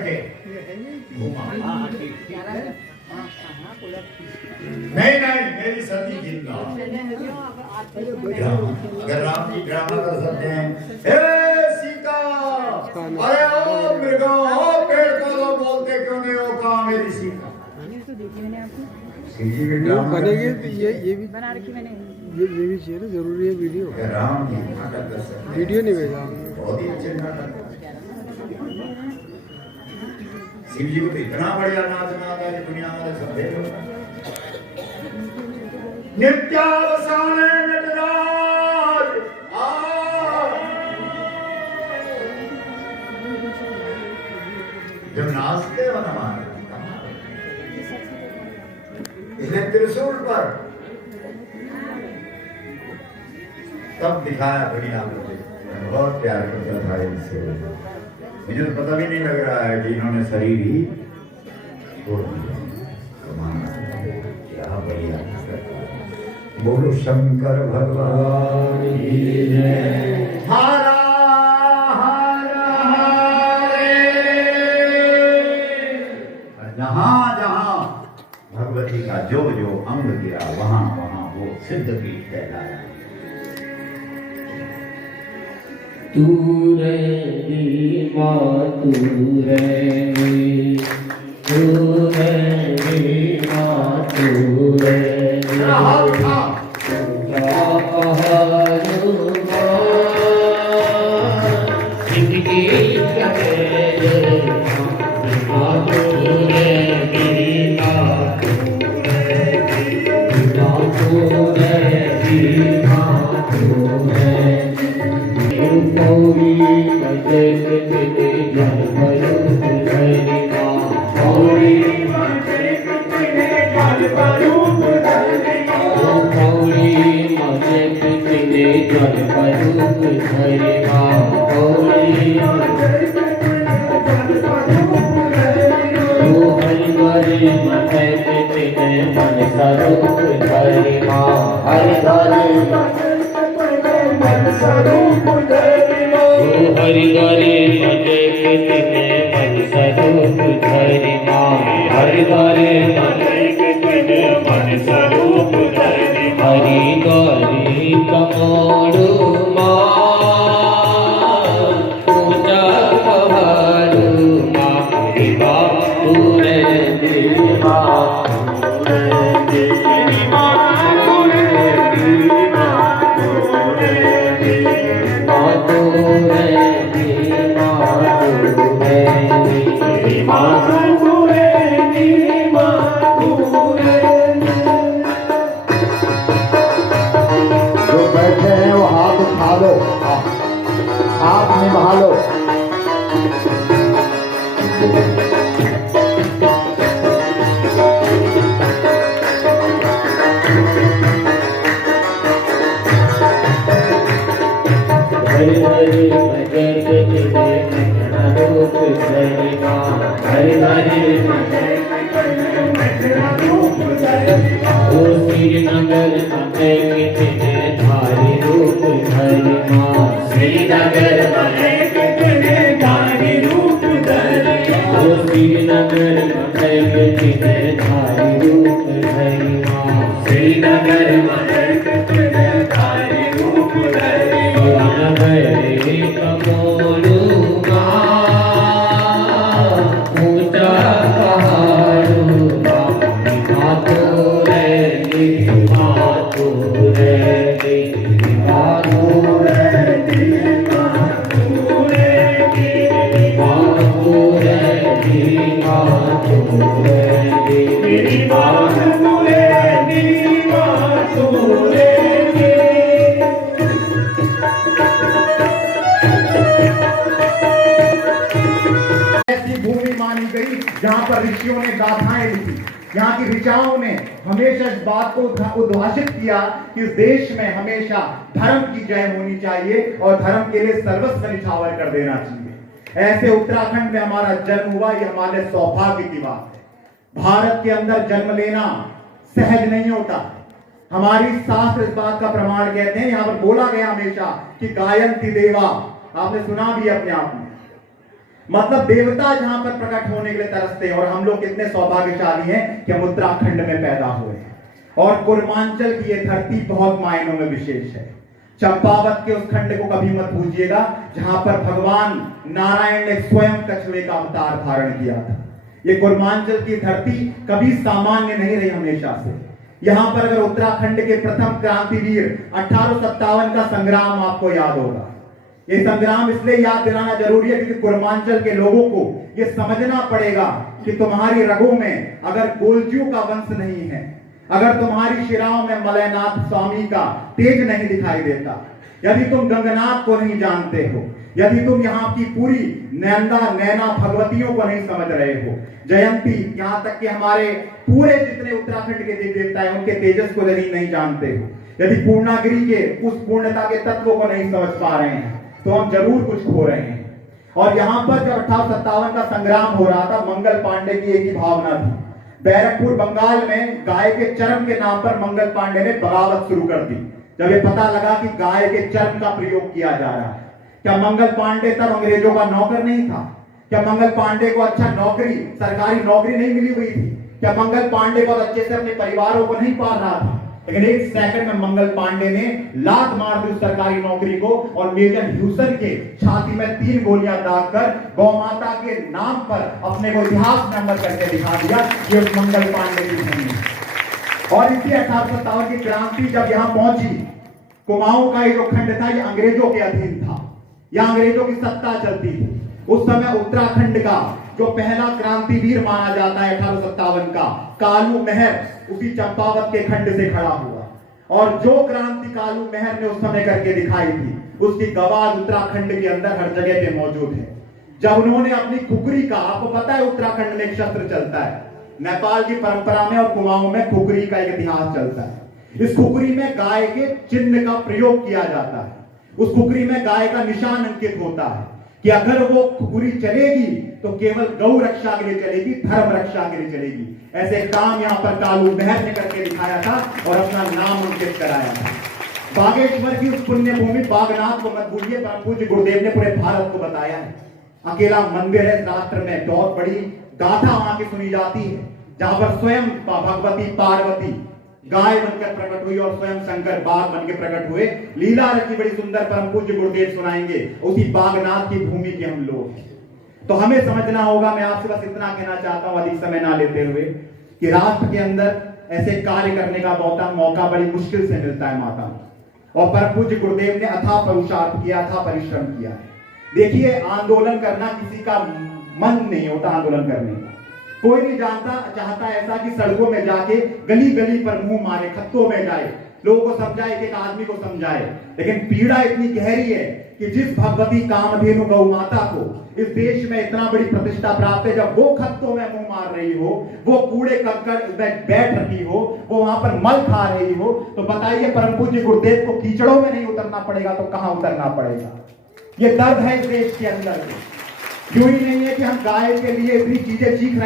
करके घूमा। नहीं नहीं, मेरी सती जिंदा। अगर राम जी ड्रामा कर सकते हैं, हे सीता, अरे ओ मृगा, ओ पेड़ पौधों बोलते क्यों नहीं हो, कहाँ मेरी सीता? बनेगी ये भी बना रखी मैंने, ये भी चाहिए ना, जरूरी है वीडियो। राम जी नाटक कर सकते हैं, वीडियो नहीं भेजा बहुत ही अच्छे नाटक। शिव जी को तो इतना बढ़िया नाचना आता है कि दुनिया में सब फेल होता है। नित्यावसाने नटराज जब नाचते हो ना मारे इसने त्रिशूल पर तब दिखाया दुनिया को। बहुत प्यार करता था इनसे, मुझे तो पता भी नहीं लग रहा है कि इन्होंने शरीर ही छोड़ दिया। क्या बढ़िया। बोलो शंकर भगवान की जय। हरा हरा हरे। जहां जहां भगवती का जो जो अंग गिरा वहां वहां वो सिद्ध पीठ कहलाया। तू रे माँ तू रे माँ तू रे हरि द्वारे मजे कितने मन स्वरूप धरि माँ। हरि द्वारे मजे कितने मन स्वरूप धरि माँ। हरि द्वारे कमोड़ू माँ पूजा कहारू माँ। हरि बापू रे देवा हरि हरि भजन रूप धरि माँ। हरि हरि श्रीनगर कितने धारी रूप धरि माँ। श्रीनगर कितने धारी रूप धरि माँ। श्रीनगर कितने धारी रूप धरि माँ। श्रीनगर कितने धारी रूप धरि हरे कमोलू पूजा कहारू मातू रे मातू रे मातू रे मातू रे मातू रे मातू रे मातू रे। जहाँ पर ऋषियों ने गाथाएं लिखी, यहाँ की ऋचाओं ने हमेशा इस बात को उद्भाषित किया कि इस देश में हमेशा धर्म की जय होनी चाहिए और धर्म के लिए सर्वस्व निछावर कर देना चाहिए। ऐसे उत्तराखंड में हमारा जन्म हुआ, ये हमारे सौभाग्य की बात है। भारत के अंदर जन्म लेना सहज नहीं होता। हमारी शास्त्र इस बात का प्रमाण कहते हैं। यहाँ पर बोला गया हमेशा कि गायन्ति देवा, आपने सुना भी अपने आप में, मतलब देवता जहां पर प्रकट होने के लिए तरसते हैं। और हम लोग कितने सौभाग्यशाली हैं कि हम उत्तराखंड में पैदा हुए हैं। और कुर्मांचल की ये धरती बहुत मायनों में विशेष है। चंपावत के उस खंड को कभी मत भूलिएगा जहां पर भगवान नारायण ने स्वयं कछुए का अवतार धारण किया था। ये कुर्मांचल की धरती कभी सामान्य नहीं रही हमेशा से। यहां पर अगर उत्तराखंड के प्रथम क्रांतिवीर 1857 का संग्राम आपको याद होगा। ये संग्राम इसलिए याद दिलाना जरूरी है क्योंकि कुर्मांचल के लोगों को ये समझना पड़ेगा कि तुम्हारी रगों में अगर गोलजू का वंश नहीं है, अगर तुम्हारी शिराओं में मलयनाथ स्वामी का तेज नहीं दिखाई देता, यदि तुम गंगनाथ को नहीं जानते हो, यदि तुम यहाँ की पूरी नैना भगवतियों को नहीं समझ रहे हो, जयंती यहाँ तक कि हमारे पूरे जितने उत्तराखंड के देवी देवता हैं उनके तेजस को यदि नहीं जानते हो, यदि पूर्णागिरी के उस पूर्णता के तत्वों को नहीं समझ पा रहे हैं तो हम जरूर कुछ खो रहे हैं। और यहाँ पर जब 1857 का संग्राम हो रहा था, मंगल पांडे की एक ही भावना थी। बैरकपुर बंगाल में गाय के चर्म के नाम पर मंगल पांडे ने बगावत शुरू कर दी। जब ये पता लगा कि गाय के चर्म का प्रयोग किया जा रहा है, क्या मंगल पांडे तब अंग्रेजों का नौकर नहीं था? क्या मंगल पांडे को अच्छा नौकरी, सरकारी नौकरी नहीं मिली हुई थी? क्या मंगल पांडे बहुत अच्छे से अपने परिवारों को नहीं पाल रहा था? लेकिन एक सेकंड में मंगल पांडे ने लात मार दी उस सरकारी नौकरी को और मेजर ह्यूसन के छाती में 3 गोलियां दागकर गौ माता के नाम पर अपने को इतिहास में अमर करके दिखा दिया। ये उस मंगल पांडे की भूमि है। और इसी 1857 की क्रांति जब यहाँ पहुंची, कुमाऊं का ये जो खंड था ये अंग्रेजों के अधीन था, यहाँ अंग्रेजों की सत्ता चलती थी। उस समय उत्तराखंड का जो पहला क्रांतिवीर माना जाता है 1857 का, कालू महर, उसी चंपावत के खंड से खड़ा हुआ। और जो क्रांति कालू महर ने उस समय करके दिखाई थी उसकी गवाह उत्तराखंड के अंदर हर जगह पे मौजूद है। जब उन्होंने अपनी खुकरी का, आपको पता है उत्तराखंड में एक शस्त्र चलता है, नेपाल की परंपरा में और कुमाऊं में खुकरी का एक इतिहास चलता है। इस खुकरी में गाय के चिन्ह का प्रयोग किया जाता है। उस खुकरी में गाय का निशान अंकित होता है कि अगर वो खुकरी चलेगी तो केवल गौ रक्षा के लिए चलेगी, धर्म रक्षा के लिए चलेगी। ऐसे काम यहाँ पर कालू महर ने करके दिखाया था और अपना नाम अंकित कराया था। बागेश्वर की उस पुण्य भूमि बागनाथ को मत भूलिए, परम पूज्य गुरुदेव ने पूरे भारत को बताया है। अकेला मंदिर है राष्ट्र में, बहुत बड़ी गाथा वहां की सुनी जाती है जहां पर स्वयं भगवती पार्वती गाय बनकर प्रकट हुई और स्वयं शंकर बाघ बनकर प्रकट हुए। लीला रची बड़ी सुंदर परम पूज्य गुरुदेव सुनाएंगे, उसी बागनाथ की भूमि के हम लोग हैं। तो हमें समझना होगा, मैं आपसे बस इतना कहना चाहता हूं अधिक समय ना लेते हुए, कि राष्ट्र के अंदर ऐसे कार्य करने का मौका बड़ी मुश्किल से मिलता है माता। और परम पूज्य गुरुदेव ने अथाह पुरुषार्थ किया, अथाह परिश्रम किया। देखिए, आंदोलन करना किसी का मन नहीं होता, आंदोलन करने का कोई नहीं चाहता ऐसा कि सड़कों में जाके गली गली पर मुंह मारे, खत्तों में जाए, लोगों को समझाए, एक आदमी को समझाए। लेकिन पीड़ा इतनी गहरी है कि जिस भगवती कामधेनु गौ माता को इस देश में इतना बड़ी प्रतिष्ठा प्राप्त है, जब वो खत्तों में मुंह मार रही हो, वो कूड़े कंकड़ में बैठ रही हो, वो वहां पर मल खा रही हो, तो बताइए परम पूज्य गुरुदेव को कीचड़ों में नहीं उतरना पड़ेगा तो कहां उतरना पड़ेगा? ये दर्द है इस देश के अंदर। क्यों ही नहीं है कि हम गाय के लिए इतनी चीजें सीख रहे हैं।